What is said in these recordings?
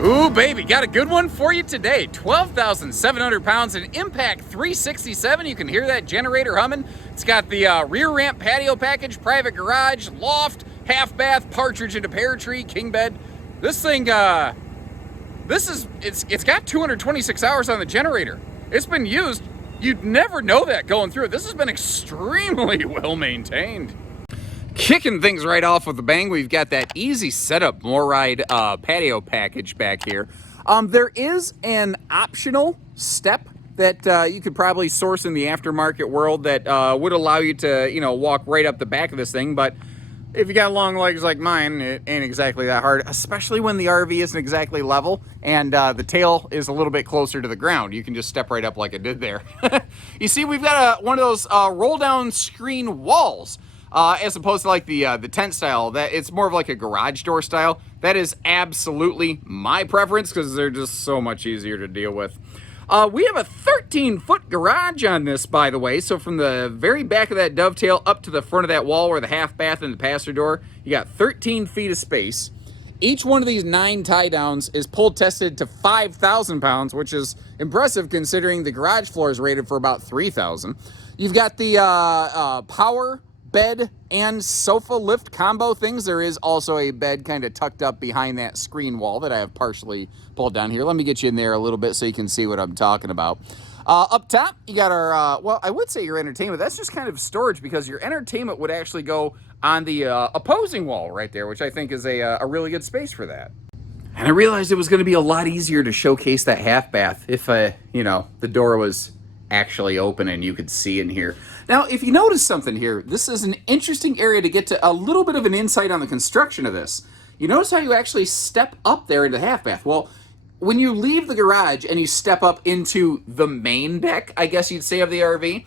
Ooh, baby, got a good one for you today. 12,700 pounds, an Impact 367. You can hear that generator humming. It's got the rear ramp patio package, private garage, loft, half bath, partridge into pear tree, king bed. This thing, it's got 226 hours on the generator. It's been used. You'd never know that going through it. This has been extremely well maintained. Kicking things right off with a bang, we've got that easy setup MORryde patio package back here. There is an optional step that you could probably source in the aftermarket world that would allow you to, walk right up the back of this thing. But if you got long legs like mine, it ain't exactly that hard, especially when the RV isn't exactly level and the tail is a little bit closer to the ground. You can just step right up like it did there. You see, we've got one of those roll-down screen walls. As opposed to like the tent style, that it's more of like a garage door style. That is absolutely my preference because they're just so much easier to deal with. We have a 13-foot garage on this, by the way. So from the very back of that dovetail up to the front of that wall where the half bath and the passenger door, you got 13 feet of space. Each one of these 9 tie downs is pull tested to 5,000 pounds, which is impressive considering the garage floor is rated for about 3,000. You've got the power bed and sofa lift combo things. There is also a bed kind of tucked up behind that screen wall that I have partially pulled down here. Let me get you in there a little bit so you can see what I'm talking about. Up top, you got our, well, I would say your entertainment. That's just kind of storage because your entertainment would actually go on the opposing wall right there, which I think is a really good space for that. And I realized it was going to be a lot easier to showcase that half bath if, the door was actually open and you could see in here. Now, if you notice something here, this is an interesting area to get to a little bit of an insight on the construction of this. You notice how you actually step up there into the half bath. Well, when you leave the garage and you step up into the main deck, I guess you'd say, of the RV,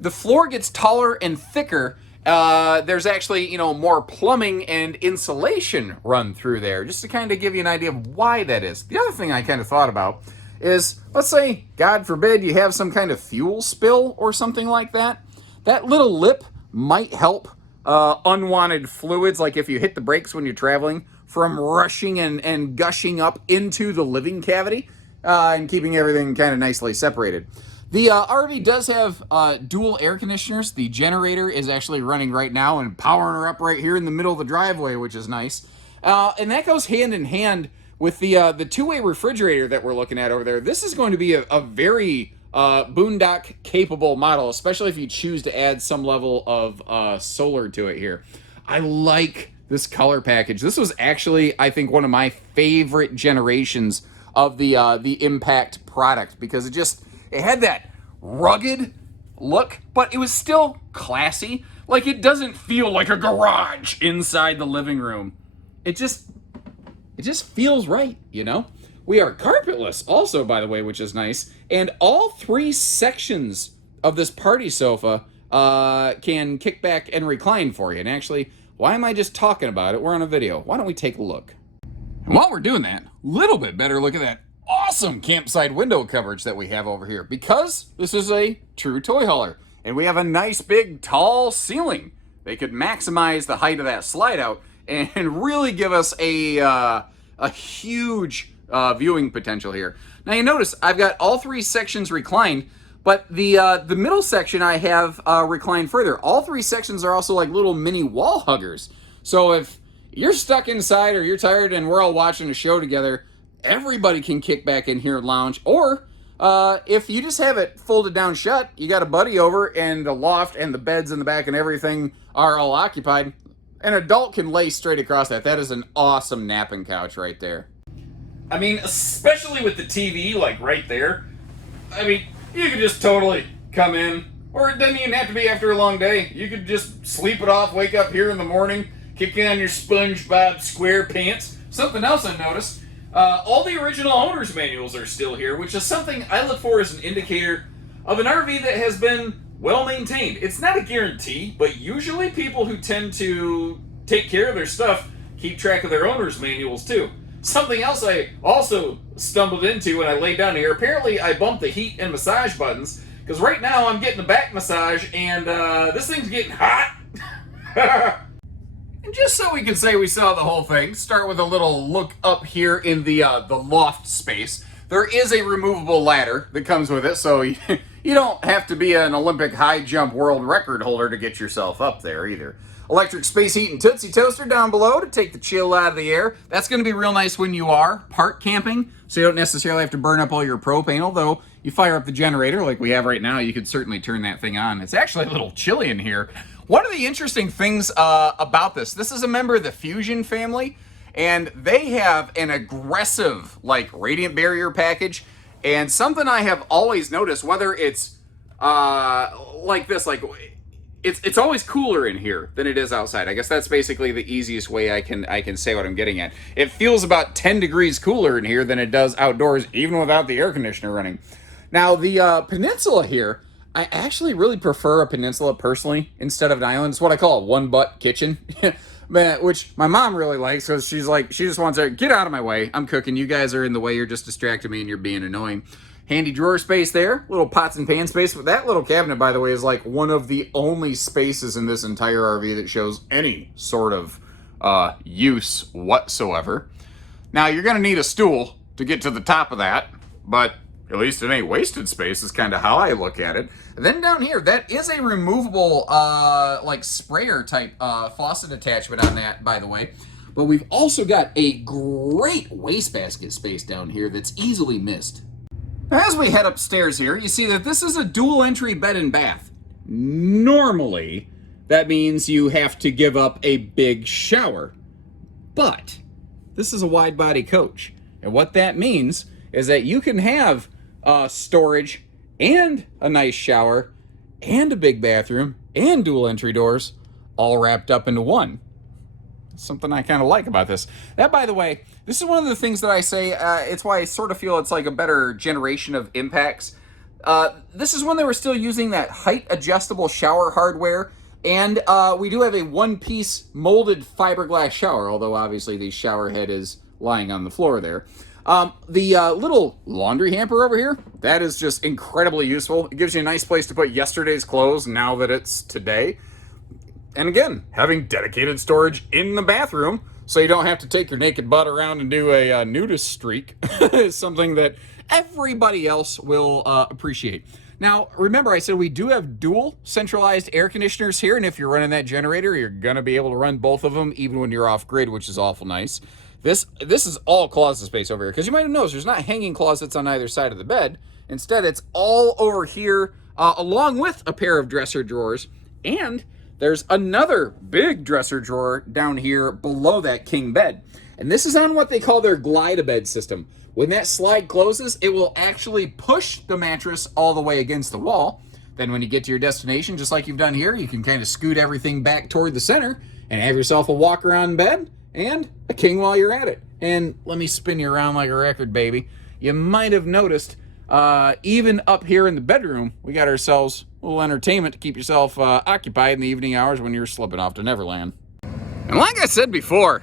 the floor gets taller and thicker. There's actually, more plumbing and insulation run through there, just to kind of give you an idea of why that is. The other thing I kind of thought about is, let's say, God forbid, you have some kind of fuel spill or something like that. That little lip might help unwanted fluids, like if you hit the brakes when you're traveling, from rushing and gushing up into the living cavity and keeping everything kind of nicely separated. The RV does have dual air conditioners. The generator is actually running right now and powering her up right here in the middle of the driveway, which is nice. And that goes hand in hand with the two-way refrigerator that we're looking at over there. This is going to be a very boondock capable model, especially if you choose to add some level of solar to it here. I like this color package. This was actually, I think, one of my favorite generations of the Impact product because it had that rugged look, but it was still classy. Like, it doesn't feel like a garage inside the living room. It just feels right, We are carpetless also, by the way, which is nice. And all 3 sections of this party sofa can kick back and recline for you. And actually, why am I just talking about it? We're on a video. Why don't we take a look? And while we're doing that, little bit better look at that awesome campsite window coverage that we have over here, because this is a true toy hauler. And we have a nice big tall ceiling. They could maximize the height of that slide out and really give us a huge viewing potential here. Now you notice I've got all 3 sections reclined, but the middle section I have reclined further. All 3 sections are also like little mini wall huggers. So if you're stuck inside or you're tired and we're all watching a show together, everybody can kick back in here and lounge. Or if you just have it folded down shut, you got a buddy over and the loft and the beds in the back and everything are all occupied, an adult can lay straight across that. That is an awesome napping couch right there. I mean, especially with the TV, like right there. I mean, you could just totally come in, or it doesn't even have to be after a long day. You could just sleep it off, wake up here in the morning, kick on your SpongeBob SquarePants. Something else I noticed, all the original owner's manuals are still here, which is something I look for as an indicator of an RV that has been well maintained. It's not a guarantee, but usually people who tend to take care of their stuff keep track of their owner's manuals too. Something else I also stumbled into when I laid down here, apparently I bumped the heat and massage buttons, because right now I'm getting a back massage and this thing's getting hot. And just so we can say we saw the whole thing, start with a little look up here in the loft space. There is a removable ladder that comes with it, so you don't have to be an Olympic high jump world record holder to get yourself up there either. Electric space heat and Tootsie Toaster down below to take the chill out of the air. That's going to be real nice when you are park camping, so you don't necessarily have to burn up all your propane, although you fire up the generator like we have right now, you could certainly turn that thing on. It's actually a little chilly in here. One of the interesting things about this is a member of the Fusion family, and they have an aggressive, like, radiant barrier package. And something I have always noticed, whether it's like this, like, it's always cooler in here than it is outside. I guess that's basically the easiest way I can say what I'm getting at. It feels about 10 degrees cooler in here than it does outdoors, even without the air conditioner running. Now, the peninsula here, I actually really prefer a peninsula personally instead of an island. It's what I call a one-butt kitchen, which my mom really likes, because she's like, she just wants to get out of my way. I'm cooking. You guys are in the way. You're just distracting me and you're being annoying. Handy drawer space there, little pots and pan space. That little cabinet, by the way, is like one of the only spaces in this entire RV that shows any sort of use whatsoever. Now, you're going to need a stool to get to the top of that, but at least it ain't wasted space is kind of how I look at it. And then down here, that is a removable, like, sprayer type faucet attachment on that, by the way. But we've also got a great wastebasket space down here that's easily missed. As we head upstairs here, you see that this is a dual entry bed and bath. Normally, that means you have to give up a big shower. But this is a wide body coach. And what that means is that you can have storage and a nice shower and a big bathroom and dual entry doors all wrapped up into one. Something I kind of like about this. That, by the way, this is one of the things that I say, it's why I sort of feel it's like a better generation of Impacts. This is when they were still using that height adjustable shower hardware, and we do have a one-piece molded fiberglass shower, although obviously the shower head is lying on the floor there. The little laundry hamper over here, that is just incredibly useful. It gives you a nice place to put yesterday's clothes now that it's today. And again, having dedicated storage in the bathroom so you don't have to take your naked butt around and do a nudist streak is something that everybody else will appreciate. Now, remember, I said we do have dual centralized air conditioners here, and if you're running that generator, you're going to be able to run both of them even when you're off grid, which is awful nice. This is all closet space over here, because you might have noticed there's not hanging closets on either side of the bed. Instead, it's all over here, along with a pair of dresser drawers, and there's another big dresser drawer down here below that king bed. And this is on what they call their glide-a-bed system. When that slide closes, it will actually push the mattress all the way against the wall. Then when you get to your destination, just like you've done here, you can kind of scoot everything back toward the center and have yourself a walk around bed and a king while you're at it. And let me spin you around like a record, baby. You might have noticed, even up here in the bedroom, we got ourselves a little entertainment to keep yourself occupied in the evening hours when you're slipping off to Neverland. And like I said before,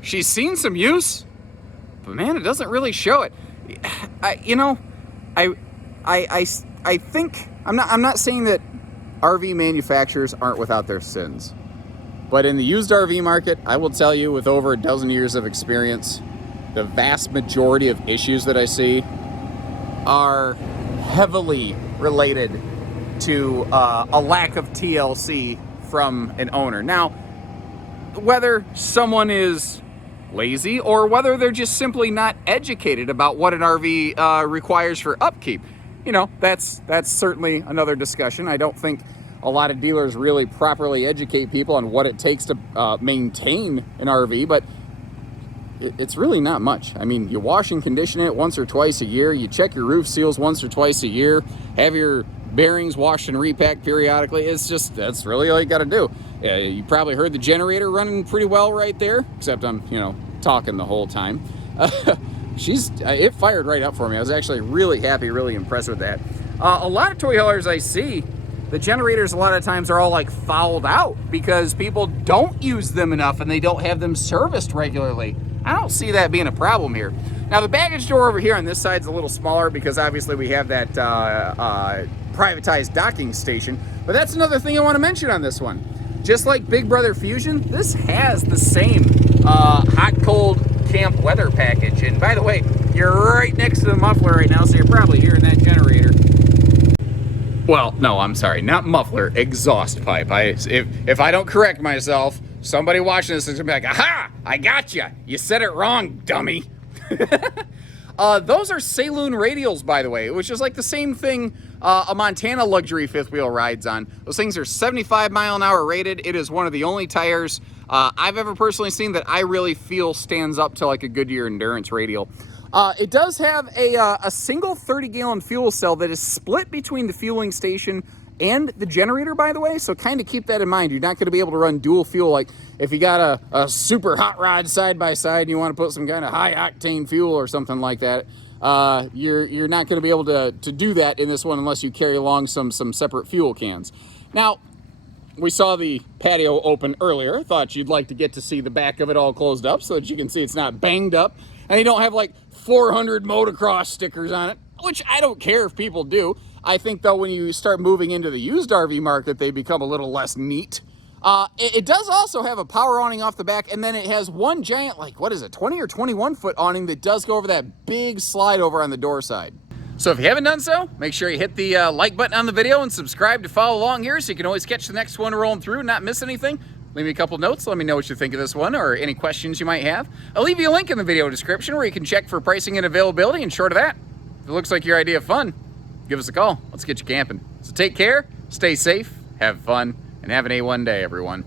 she's seen some use, but man, it doesn't really show it. I think I'm not saying that RV manufacturers aren't without their sins, but in the used RV market, I will tell you, with over a dozen years of experience, the vast majority of issues that I see are heavily related to a lack of TLC from an owner. Now, whether someone is lazy or whether they're just simply not educated about what an RV requires for upkeep, you know, that's certainly another discussion. I don't think a lot of dealers really properly educate people on what it takes to maintain an RV, but it's really not much. I mean, you wash and condition it once or twice a year, you check your roof seals once or twice a year, have your bearings washed and repacked periodically. That's really all you got to do. You probably heard the generator running pretty well right there, except I'm, talking the whole time. It fired right up for me. I was actually really happy, really impressed with that. A lot of toy haulers I see, the generators a lot of times are all like fouled out because people don't use them enough and they don't have them serviced regularly. I don't see that being a problem here. Now, the baggage door over here on this side is a little smaller because obviously we have that privatized docking station. But that's another thing I want to mention on this one. just like Big Brother Fusion, this has the same hot-cold camp weather package. And by the way, you're right next to the muffler right now, so you're probably hearing that generator. Well, no, I'm sorry, not muffler, exhaust pipe. If I don't correct myself, somebody watching this is gonna be like, aha, I got you. You said it wrong, dummy. Those are Saloon radials, by the way, which is like the same thing a Montana luxury fifth wheel rides on. Those things are 75 mile an hour rated. It is one of the only tires I've ever personally seen that I really feel stands up to like a Goodyear Endurance radial. It does have a single 30-gallon fuel cell that is split between the fueling station and the generator, by the way, so kind of keep that in mind. You're not going to be able to run dual fuel. Like if you got a super hot rod side by side and you want to put some kind of high octane fuel or something like that, you're not going to be able to do that in this one unless you carry along some separate fuel cans. Now, we saw the patio open earlier. Thought you'd like to get to see the back of it all closed up so that you can see it's not banged up and you don't have like 400 motocross stickers on it, which I don't care if people do. I think, though, when you start moving into the used RV market, they become a little less neat. It does also have a power awning off the back, and then it has one giant, like, what is it, 20 or 21 foot awning that does go over that big slide over on the door side. So if you haven't done so, make sure you hit the like button on the video and subscribe to follow along here so you can always catch the next one rolling through and not miss anything. Leave me a couple notes, let me know what you think of this one or any questions you might have. I'll leave you a link in the video description where you can check for pricing and availability, and short of that, if it looks like your idea of fun, give us a call. Let's get you camping. So take care, stay safe, have fun, and have an A1 day, everyone.